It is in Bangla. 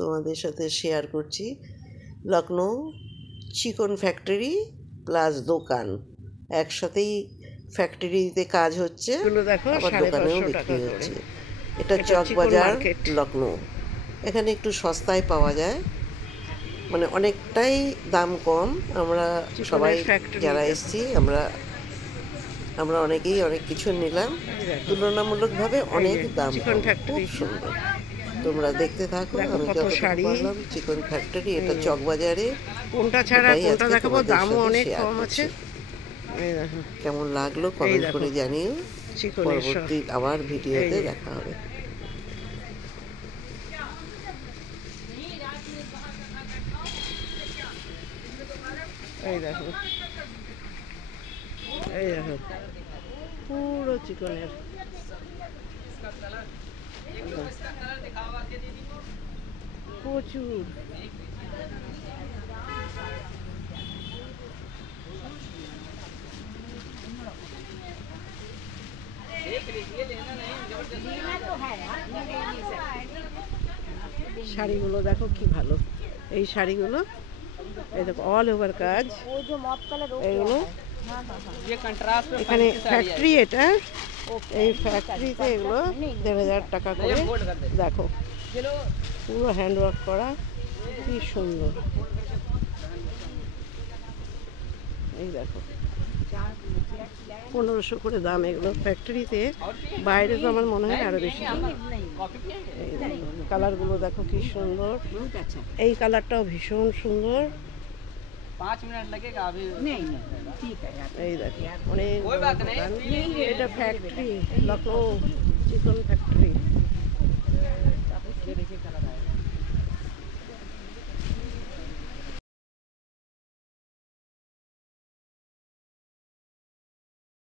তোমাদের সাথে শেয়ার করছি। লখনৌ চিকন ফ্যাক্টরি প্লাস দোকান, একসাথেই ফ্যাক্টরিতে কাজ হচ্ছে, আবার দোকানেও বিক্রি হচ্ছে। এটা চকবাজার লখনৌ। এখানে একটু সস্তায় পাওয়া যায়, মানে অনেকটাই দাম কম। আমরা সবাই যারা এসেছি আমরা অনেকেই অনেক কিছু নিলাম, তুলনামূলকভাবে অনেক দাম, খুব সুন্দর। তোমরা দেখতে থাকো। আমি যতটুকু পারলাম চিকন ফ্যাক্টরি, এটা চকবাজারে। কোনটা ছাড়া কোনটা দেখাবো, দামও অনেক কম আছে। কেমন লাগলো কমেন্ট করে জানিও। পরবর্তী আবার ভিডিওতে দেখা হবে। এই দেখো, এই দেখো পুরো চিকনের। প্রচুর শাড়িগুলো দেখো কি ভালো। এই শাড়িগুলো এই দেখো অল ওভার কাজ। এইগুলো এখানে ফ্যাক্টরি, এটা এই ফ্যাক্টরিতে এগুলো 1,500 টাকা করে। দেখো পুরো হ্যান্ডওয়ার্ক করা, কি সুন্দর। এই দেখো 1500 করে দাম এগুলো ফ্যাক্টরিতে। বাইরে তো আমার মনে হয় আরো বেশি। কালারগুলো দেখো কি সুন্দর। এই কালারটাও ভীষণ সুন্দর। 5 मिनट लगेगा अभी। नहीं ठीक है এই দেখো অনেক। এটা ফ্যাক্টরি, লখনৌ চিকন ফ্যাক্টরি।